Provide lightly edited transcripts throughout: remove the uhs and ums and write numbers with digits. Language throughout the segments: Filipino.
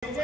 Dito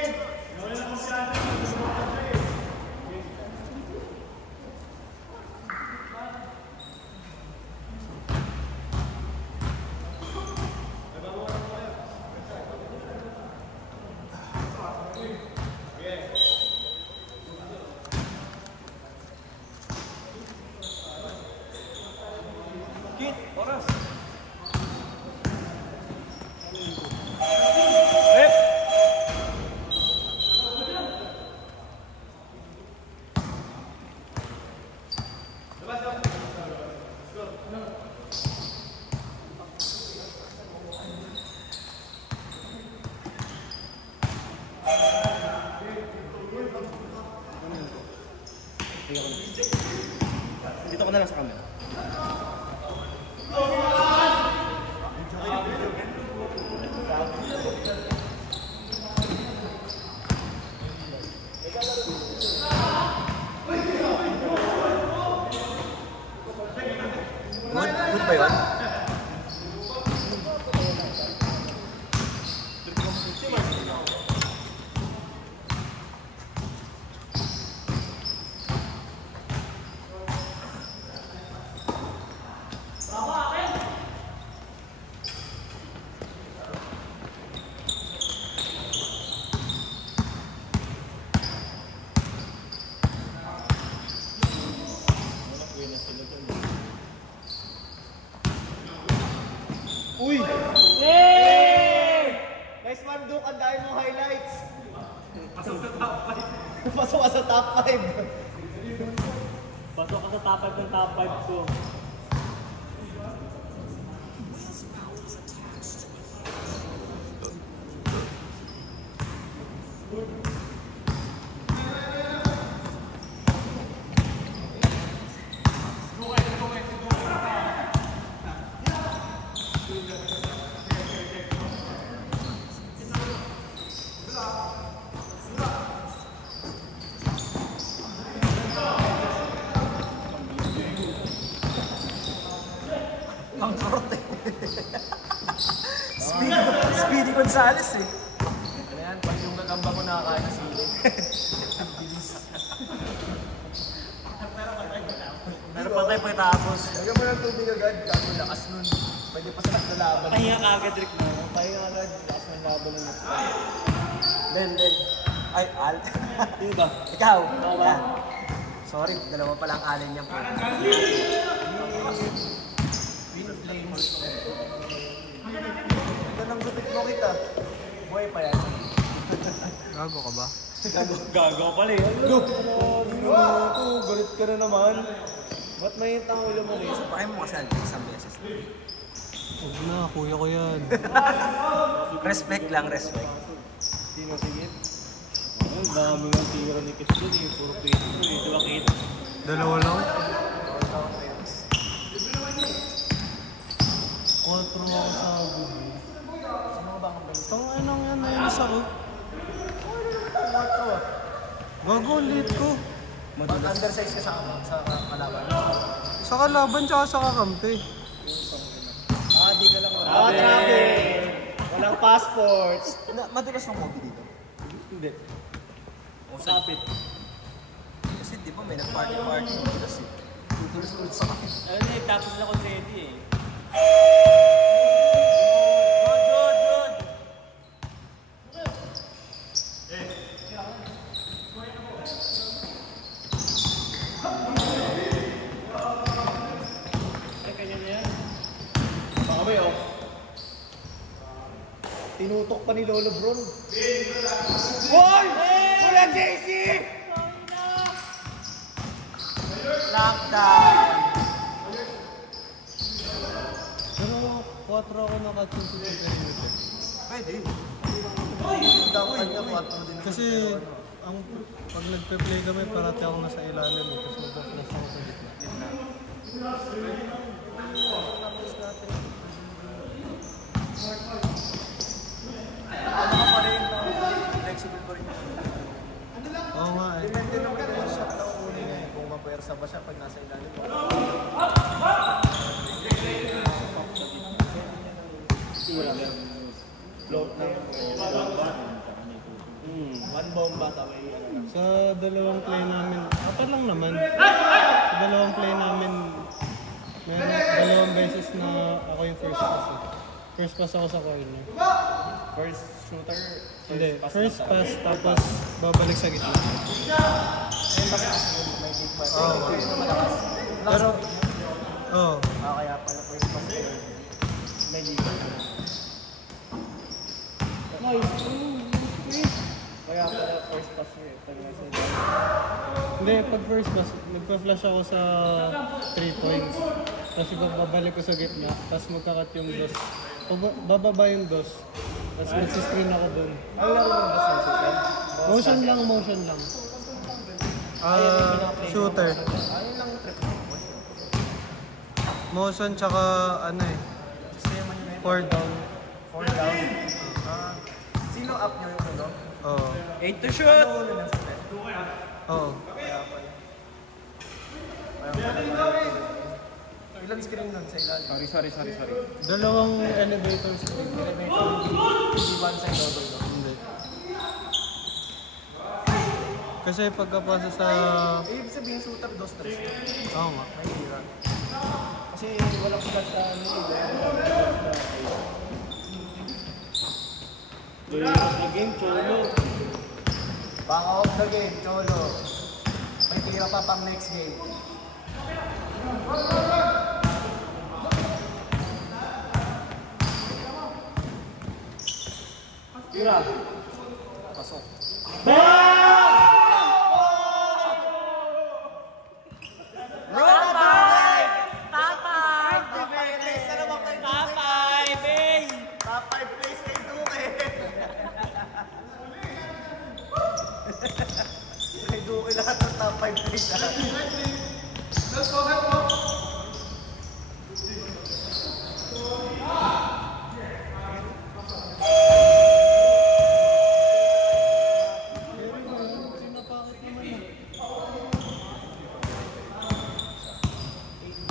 ko na lang sa camera. Good ba yun? Uy! Yay! Nice man, Duke. Ang dahil mong highlights. Pasok sa top 5. Pasok ka sa top 5. Pasok ka sa top 5 ng top 5 ko. Ang kurot eh. Speedy Gonzales eh. Ano yan? Pag yung nagamba ko nakakain na sili. Ang bilis. Pero patay pa tapos. Lagyan mo ng tubig agad. Kaso lakas nun. Pwede pa sa laban. Pahinga ka agad, Rick mo. Pahinga ka agad. Lakas ng laban ng ito. Ben. Ay, Al. Sino ba? Ikaw. Ikaw ba? Yan. Sorry, dalawa pa lang alin niyan po. Ito nang gupit mo kita. Buhay pa yan. Gago ka ba? Gagaw pala eh. Look! Galit ka na naman. Ba't may tangulo mo rin? Sapakin mo kasi isang beses. Huwag na, kuya ko yan. Respect lang, respect. Sino tingin? Ang dami ng tira ni Kiss doon eh. Puro pito eh. Di ba kita? Dalawa lang? 4 ako sa good. Tang anong yan na yun sa ko? Gago, late ko. Mag-undersize ka sa kalaban. Sa kalaban tsaka sa kakampi. Di ka lang wala. Traffic! Walang passports. Madulas yung movie dito. Hindi. Sapit. Kasi di ba may nag-party madulas eh. Tutulos-tulos sa akin. Ano eh, tapos na ako ready eh. Tinutok pa ni Lolo Bron. Boy! Wala JC! Lockdown! Pero 4 ako nakatsunod sa minuto. Pwede. Dapat niya 4 din. Kasi ang pag nagpe-play kami, parati ako nasa ilalim eh. Tapos magpa-flash ako sa gitna. Ano ka pa rin? Flexible pa rin. Oo nga eh. Depende naman yung shot na uunin eh. Kung mapuwersa ba siya pag nasa ilalim. Float ng One bomba, taway, ano lang. Sa dalawang play namin, apat lang naman. Sa dalawang play namin, may dalawang beses na ako yung first pass. First pass ako sa corner. First shooter, Hindi, first na pass tapos babalik sa gitna. Ayun bakit may big pass. Oo. Ayun na malakas. Pero, oo. Kaya pala first pass kayo. May liga. Kaya pala first pass nyo eh. Pag nasa Hindi, pag first pass, nagpa-flash ako sa 3 points. Tapos babalik ko sa gitna, tapos magkakat yung dos. Bababa yung dos. Tapos mag-screen ako dun. Ano lang yung best ng shooter? Motion lang. Shooter. Ayun lang yung trip. Motion tsaka ano eh, Gusto naman yun 4 down. 4 down. Sino up nyo yung uno? Oo. 8 to shoot! Ano uno ng split? Oo. Kaya pala. Kaya ilang screen nun sa ilalim? Sorry. Dalawang elevators. Elevator, hindi one side double no? Hindi. Kasi pagkapasa sa... Ibig sabihin shooter, dos tres. Oo nga. May hira. Kasi walang flash sa ano The game, Cholo. Back off the game, Cholo. May tira pa pang next game. Tira. Pasok. Lahat ng top 5 plays na. Hindi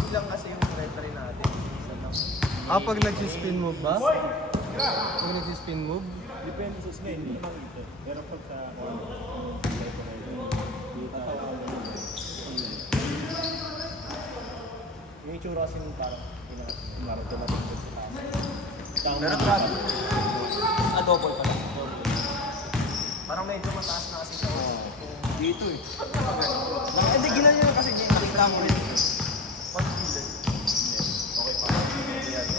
lang kasi yung referee natin. Pag nag-spin move ba? Pag nag-spin move? Depende sa spin. Pero pag sa... Yung itsura kasi yung parang dumating sa taas. Pero Double pala. Parang medyo mataas na kasi siya. dito eh. Hindi, ginan nyo kasi nakita mo rin. What is it? Okay pa.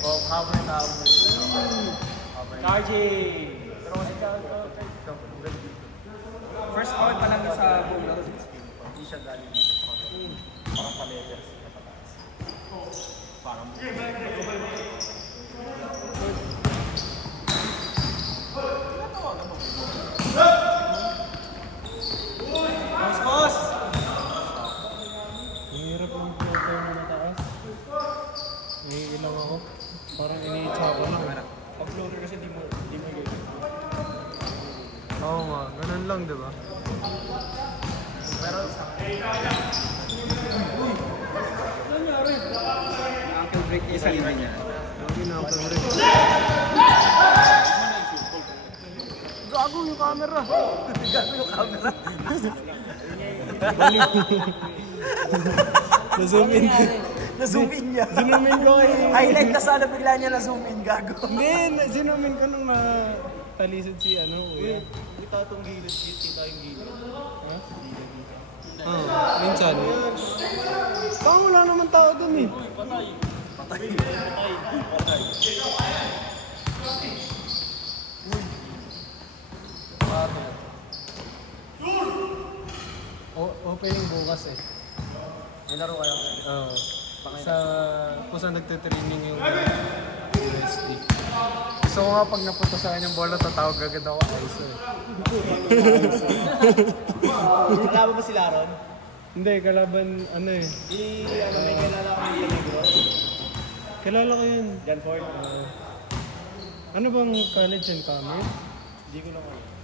Oh, habang tao mo. Charging! Pero kasi First foul pa lang sa boom na. hindi siya galing dito. Parang pa-letters na pataas. Parang Boss! Ang hirap ng floater na mataas. Naiilang ako. Parang iniitsa ko lang. Pag floater kasi di mo yun. Oo nga, ganun lang diba? Pero sa Uncle break isa rin niya. Lagi na ako rin. gago yung camera. Gago yung camera. Na-zoom in. Na-zoom in niya. Zoom in ko kayo. Highlight na sana bigla niya na-zoom in, gago. Hindi, zoom in ko nung matalisod si ano, kuya. Kita itong gilid, kita yung gilid. Ha? Minsan. Parang wala naman tao dun eh. Patay. Opening bukas eh. May laro kayo. Oo. Kung saan nagtitraining yung USD. Gusto ko nga pag napunta sa akin yung bola, tatawag agad ako ISO eh. Kalaban ba sila Ron? Hindi, kalaban ano eh. May kilala kami yung Negro. Kilala ko yun. Jan Ford. Ano bang college and commerce? Hindi ko lang alam.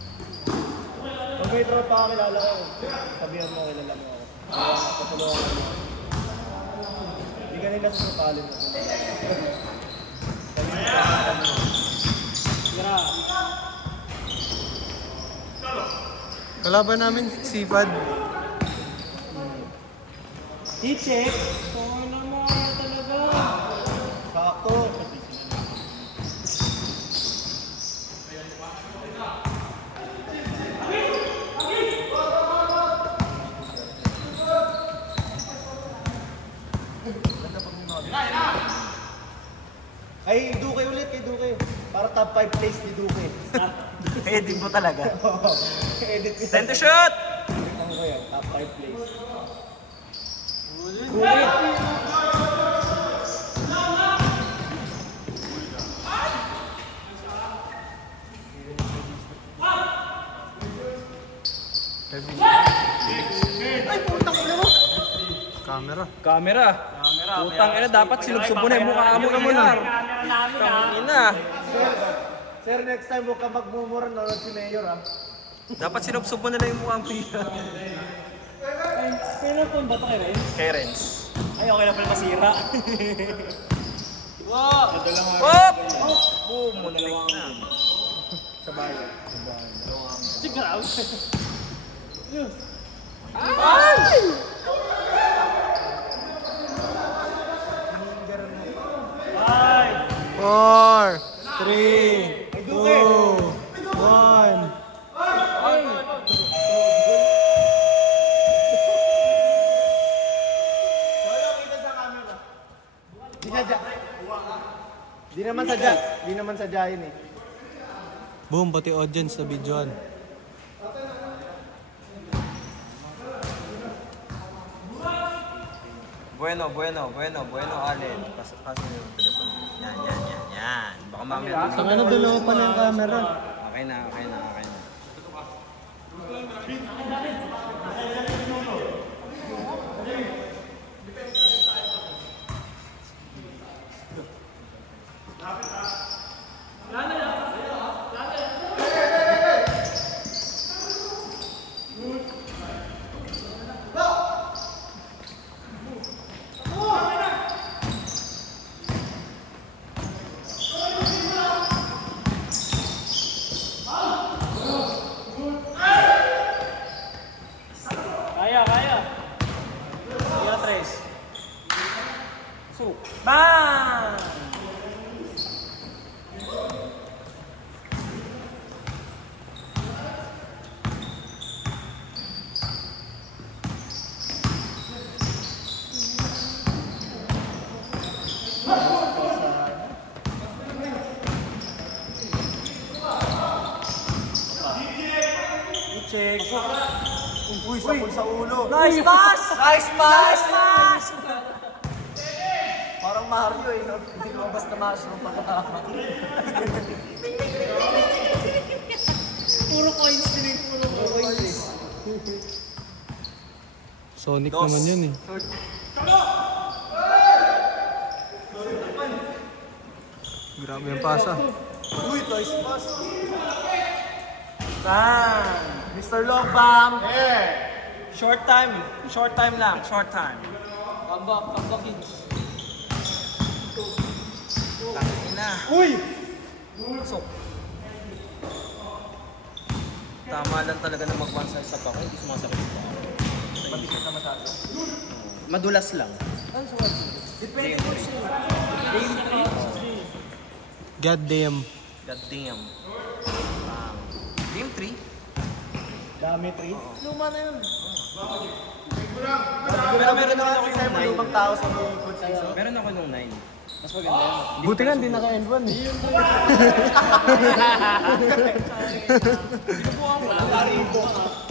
Pag may tropa ka kilala ko, sabihan mo kilala mo ako. Patulungan ko. Hindi ka nila susupalin mo. Kalaban namin, Sifad. I-check. Oo naman, talaga. Sakto. Ay, Duque ulit kay Duque. Para top 5 place ni Duque. Edit mo talaga. Edit ko. Time to shoot! Tignan ko yan, top 5 place. Camera. Camera. Putang ina, dapat sinubsubo na yung mukha mo naman. Putang ina. Sir, next time huwag ka magmumura, nanonood si Mayor ah. Dapat sinubsubo na lang yung mukha mo. Kailan po ba ito kay Renz? Kay Renz. Ay, okay na pala masira. Hop! Boom! Muntik na. Sa bayan. Si Graus. Ay! 4, 3, 2, 1. Di naman sadya yun eh. Boom, pati audience sa videoan. Bueno, Allen. Paso yung telepono. Yan. Baka mamaya. Sa ano, dalawa pa na yung camera. Okay na. Kaya. Kaya, Tres. Suruk. Bang! Check. Uy, sapul sa ulo. Nice pass! Parang Mario eh, no? Hindi lumabas na mushroom pa. Puro coins din. Puro coins. Sonic naman yun eh. Grabe yung pasa. Uy, twice pass. Bang! Mr. Logbam. Short time lang. Kamba kids. Tangina. Uy! Pasok. Tama lang talaga na mag-one-size sa bako. Hindi sumasakit pa. Mabisip na masyado. Madulas lang. Depende po siya. God damn. God damn. Game 3. Dami 3. Luma na yun. Pero meron naman ako Kasi yung may 9. lumang tao sa mga coach sa'yo. Meron ako nung 9. Mas maganda yun. Buti nga, hindi naka-N1 eh.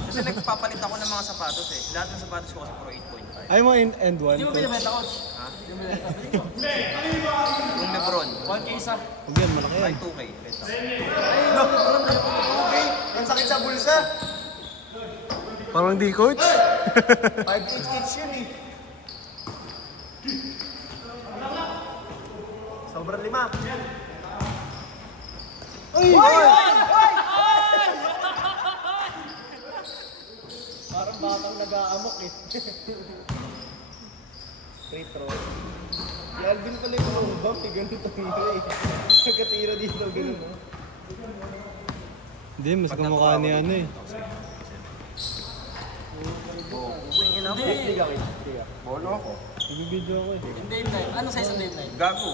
Kasi nagpapalit ako ng mga sapatos eh. Lahat ng sapatos ko kasi puro 8.5. Ay mo N1. Hindi mo binibenta, coach? Ha? Yung Lebron. 1K isa. Huwag yan, malaki yan. Ay 2K. Beta. Okay, ang sakit sa bulsa. Parang di coach. 5 each yun eh. Sobrang 5. Uy! Parang batang nag-aamok eh. Free throw. Si Alvin pala yung umubang, eh, ganun tumira eh. Nagkatira dito, ganun oh. Hindi, mas kumukha ni ano eh. Ina mo. Hindi ka. Bono ako. Nag-video ako eh. Yung Dave 9. Anong size ng Dave 9? Gago.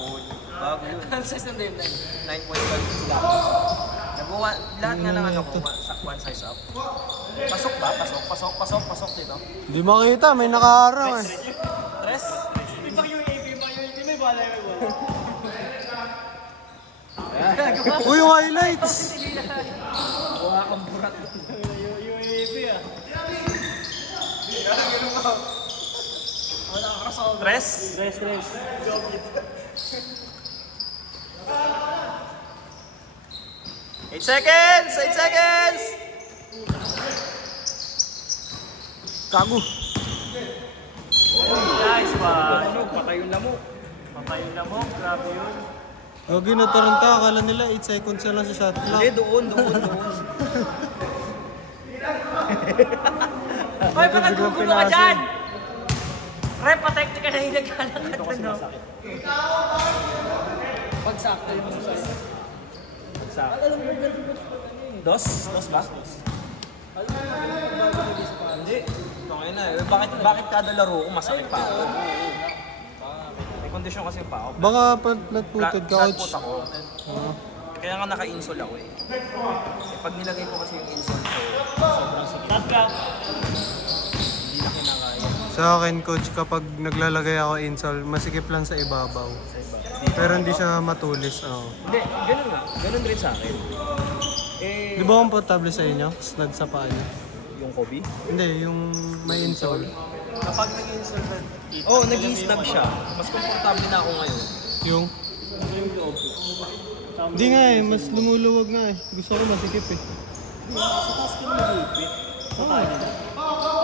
Bago yun. Anong size ng Dave 9? 9.5 sila. Nabuwa, lahat nga ng ano ko, one size up. Pasok ba? Pasok dito. Hindi makita, may nakaharang eh. Tres? Ibang yung AP, may bala yung wala. Uy, yung highlights! Buha kang burat. Yung AP ah. Tres? Stress. 8 seconds! 8 seconds! Gago. Nice one. Ano? Patay yung lamok. Patay yung lamok, grabe yun. Huwag yun nataranta, akala nila 8 seconds na lang sa shot clock. Hindi, doon. Hoy, baka gugulo ka dyan! Rep, patekti ka na yung nagkalakad no? Pagsakto yung sa'yo. Dos ba? Hindi. Okay na eh. Bakit kada laro ko masakit pa ako? May kondisyon kasi yung pa ako. Baka natputod ka, coach. Flat foot ako. Kaya nga naka-insole ako eh. Pag nilagay ko kasi yung insole ko, sobrang sakit. Hindi na kinakaya. Sa akin, coach, kapag naglalagay ako insole, masikip lang sa ibabaw. Pero hindi siya matulis. Hindi, ganun nga. Ganun rin sa akin. Eh, Di ba komportable sa inyo? Snag sa paa niyo? yung Kobe? Hindi, yung may insole. Kapag nag-install na Oo, nag-i-snug siya. Mas komportable na ako ngayon. Yung? yung loob ko. Hindi nga eh, mas lumuluwag nga eh. Gusto ko masikip eh.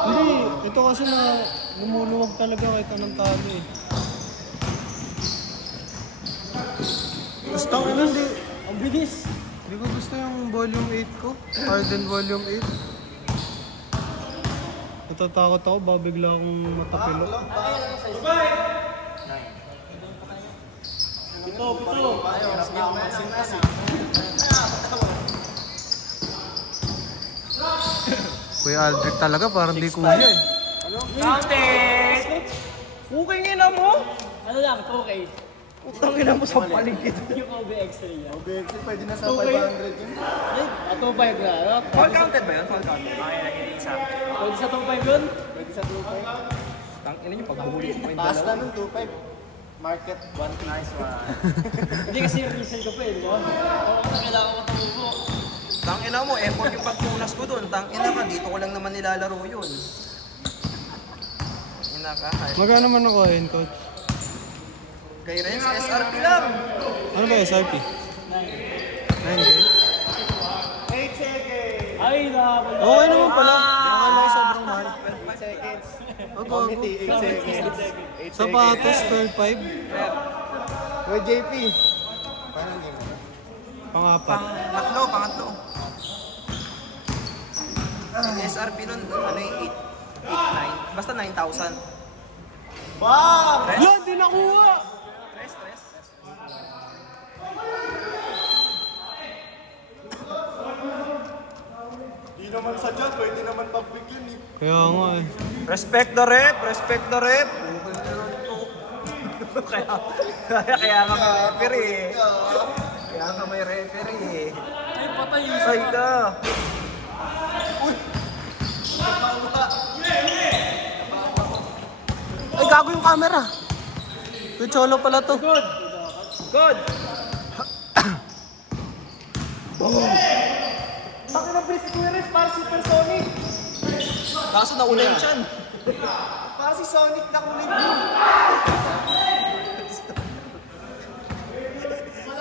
Hindi, ito kasi na lumuluwag talaga kahit anong talo eh. Gusto ko hindi. Ang bilis! Hindi ko gusto yung volume 8 ko. Harden volume 8. Natatakot ako, baka bigla akong matapilo. Pito! Kuya Aldrich talaga, parang di kuya eh. Counting! Okay nga na mo! Ano lang, 2K. Utang ina mo sa paligid. Yung OB extra yan. Pwede na sa 500 yun. Ay, 2.5 na. Ano? Fall counted ba yun? Fall counted. Pwede sa 2.5 yun? Pwede sa 2.5. Tang ina nyo, pagbuhuli ko yung Taas dalawa. na ng 2.5. Market 1. Nice one. Hindi kasi resell ko pa eh, di ba? Oo, kailangan ko matamubo. Tang ina mo, effort yung pagtunas ko doon. Tang ina ka, dito ko lang naman nilalaro yun. Ina ka, Magkano man ako ayun, coach? kay Renz, SRP lang. Ano ba SRP? 9K? Ay, nakapal. Okay naman pala. Okay lang, sobrang mahal. 5 seconds. Opo, Committee, 8 seconds. 8 sapatos, 12.5. Well, JP. Paano game? Pang-apat. Pangatlo. Yung SRP nun, ano yung 8, 9, basta 9,000. Wow! Yan, di nakuha! Tres. Di naman sadya, pwede naman pag-pick yun eh. Kaya nga eh. Respect the rep. Kaya nga may referee. Ay, patay yung Ay ka. Ay, gago yung camera. Yung cholo pala to. Good. Bakit na Brice Guerres para supersonic? Kaso nauna yung chan. Para si Sonic na kulit.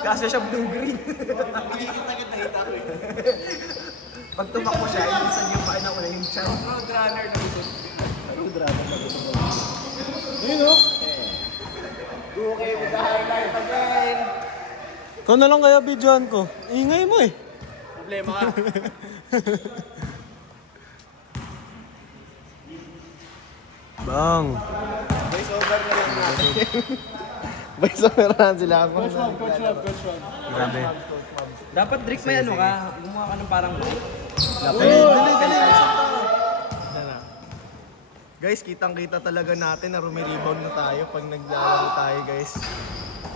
Kaso siya blue-green. Nakita ko eh. Pag tumakbo siya, ibisan yung paa nauna yung chan. Roadrunner na ito. Roadrunner na ito. Yun o. Okay with the highlight again. Ikaw na lang kaya videoan ko. Ingay mo eh. Problema ka. Bang. Voice over na lang natin. Voice over na sila. Coach Rob. Grabe. Dapat Drake may ano ka, gumawa ka ng parang break. Dali. Guys, kitang-kita talaga natin na rumi-rebound na tayo pag naglalaro tayo, guys.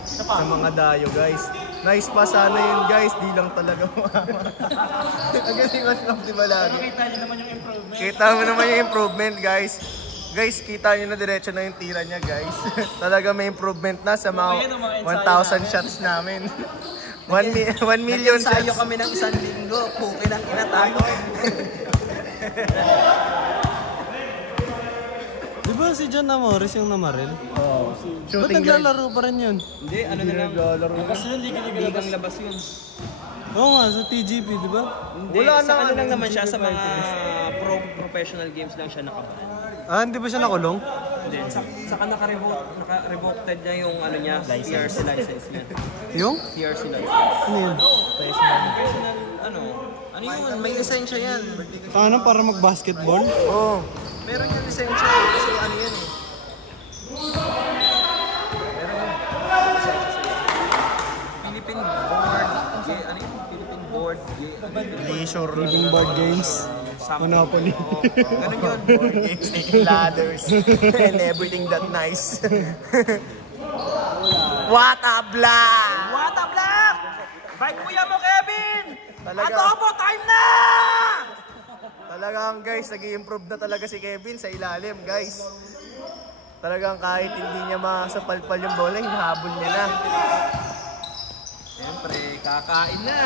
Sa mga dayo, guys. Nice pa sana yun, guys. Di lang talaga mama. Nagasiwas lang, di ba lagi? Nakita niyo naman yung improvement. Kita mo naman yung improvement, guys. Guys, kita nyo na diretso na yung tira niya, guys. Talaga may improvement na sa mga 1,000 shots namin. 1 million shots. Nag-ensayo kami ng 1 linggo. Pukin ang inatago. Di ba si John Amores yung namaril? Oo. Ba't naglalaro pa rin yun? Hindi, ano na lang. Kasi hindi Ligang labas yun. Oo nga, sa TGP, di ba? Hindi, Wala sa na, ano lang ano, naman siya, sa mga professional games lang siya nakabaan. Ah, hindi ba siya nakulong? Hindi, saka naka-revoked niya yung ano niya, PRC license niya. Yung? PRC license. Ano yun? Professional, ano yun, may lisensya yan. Ano, para mag-basketball? Oo. Meron yung lisensya eh, kasi ano yan eh. Philippine Board, ano yun? Philippine Board, Leisure. Living board games. Monopoly. ganun yun. Board games, taking ladders, and everything that nice. What a black! What a block! Bike kuya mo, Kevin! Talaga. Adobo, time na! Talagang guys, nag-i-improve na talaga si Kevin sa ilalim, guys. Talagang kahit hindi niya masapalpal yung bola, hinahabol niya na. Siyempre, kakain na!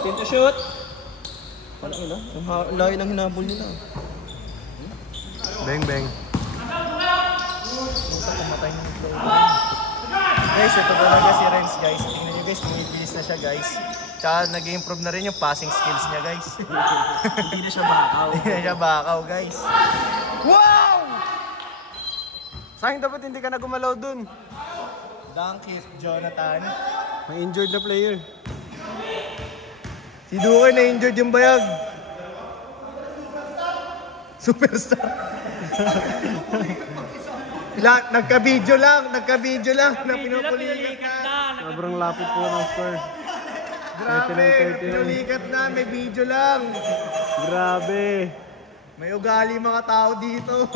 Pin to shoot! Parang ina, ang layo ng hinabol nila. Bang, bang. Guys, ito talaga si Renz, guys. Tingnan nyo guys, bumibilis na siya, guys. Tsaka nag-improve na rin yung passing skills niya, guys. Hindi na siya bakaw. Hindi na siya bakaw, guys. Wow! Sayang dapat hindi ka na gumalaw dun. Dunk it, Jonathan. May injured na player. Si Duque na-injured yung bayag. Superstar. Nagka-video lang na pinupulikat na. Sobrang lapit po ng score. Grabe, 39-39. pinulikat na, may video lang. Grabe. May ugali mga tao dito.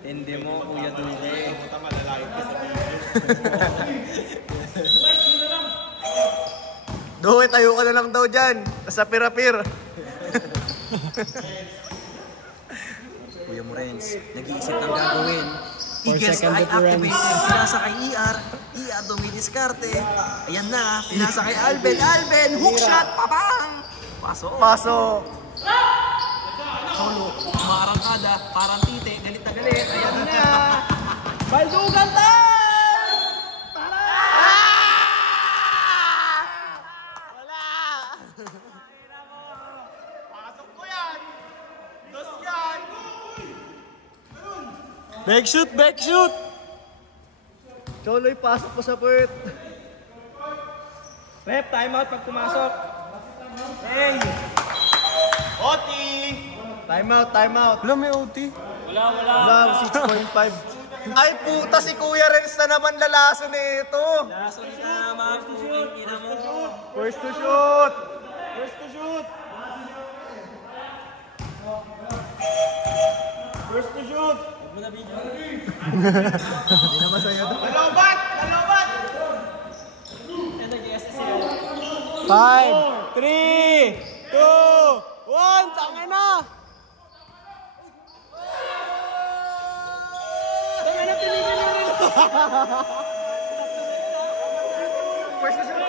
Hindi mo, Kuya Duque. Duque, tayo ka na lang daw dyan. Sa pirapir. Kuya Morens, nag-iisip ng gagawin. For Eagles second ay difference. activated. Pinasa kay ER. ER dumidiskarte. Ayan na. Pinasa kay Alben. Alben! Hook shot! Papang! Pasok. Pasok. Solo. Umarangkada. Parang tite. Galit na galit. Ayan na. Baldugan tayo! Back shoot, back shoot! Choloy, pasok po sa puwet. Rep, timeout pag pumasok. Hey! Oti! Time out. Wala, may OT. Wala, 6.5. Ay puta, si Kuya Renz na naman lalaso nito. Lason na mga puking ina mo. First to shoot. Hindi na masaya to. Lalobat! 5, 3, 2, 1, tangin na! Tangin na, pinigil na nila! First to shoot.